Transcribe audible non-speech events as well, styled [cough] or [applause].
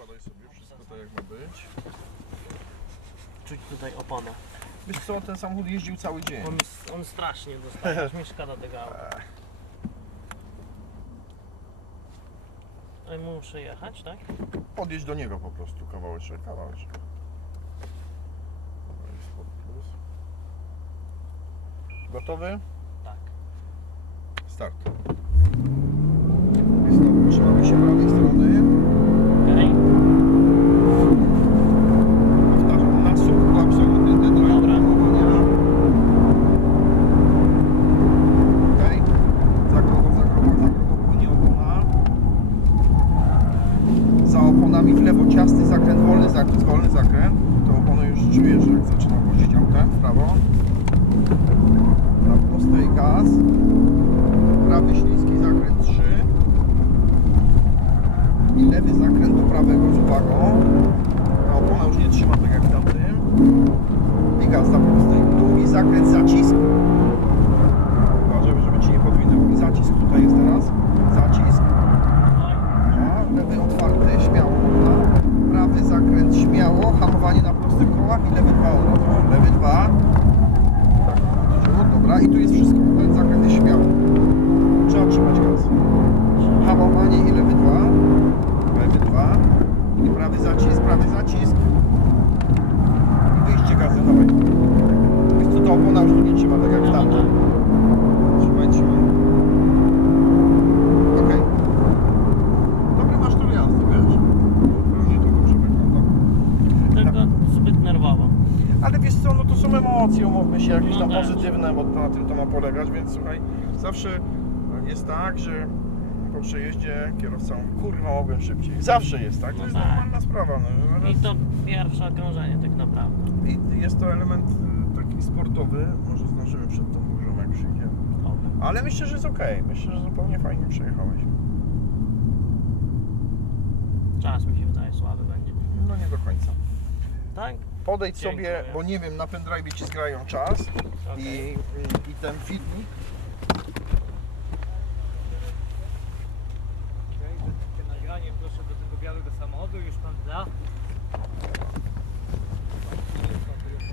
Układaj sobie wszystko tak jak ma być. Czuć tutaj oponę. Wiesz co, ten samochód jeździł cały dzień. On, on strasznie dostaje, aż [laughs] mi szkoda tego auta. Ale muszę jechać, tak? Podjedź do niego po prostu kawałeczek, kawałeczek. Jest Plus. Gotowy? Tak. Start. Wolny zakręt. To opony już czujesz, jak zaczyna wozić autem w prawo. Na prostej gaz. Prawy śliski zakręt 3. I lewy zakręt do prawego z uwagą. Ta opona już nie trzyma tak jak w tamtym. I gaz na prostej. Długi zakręt, zacisk. Uważaj, żeby Ci nie podwinął. I zacisk tutaj jest teraz. Zacisk. Oj. A, lewy otwarty, śmiało. można. Prawy zakręt śmiało. Hamowanie na prostych kołach i lewy dwa od razu. Lewy dwa. Tak, przód, dobra. I tu jest wszystko. Ten zakręt jest. Trzeba trzymać gaz. Hamowanie i lewy dwa. Lewy dwa. I prawy zacisk, prawy zacisk. I wyjście gazem, dawaj. Wiesz co, ta opona już tu nie trzyma tak jak tak. Trzymaj, trzymaj. Okej. Dobry masz tor jazdy, wiesz? Pewnie to dobrze wygląda. Tylko zbyt nerwowo. Ale wiesz co, no to są emocje, umówmy się, jakieś No tam tak. pozytywne, bo na tym to ma polegać, więc słuchaj, zawsze jest tak, że po przejeździe kierowca mówi, kurwa, mogłem szybciej. Zawsze jest tak, to No jest tak. normalna sprawa. No, ale- I to pierwsze okrążenie tak naprawdę. I jest to element y, taki sportowy, może zdążymy przed tą burzą, jak przyjdzie. Ale myślę, że jest okej, myślę, że zupełnie fajnie przejechałeś. Czas mi się wydaje słaby będzie. No nie do końca. Tak? Podejdź Dziękuję. sobie, bo nie wiem, na pendrive ci zgrają czas Okej. i, i ten filmik.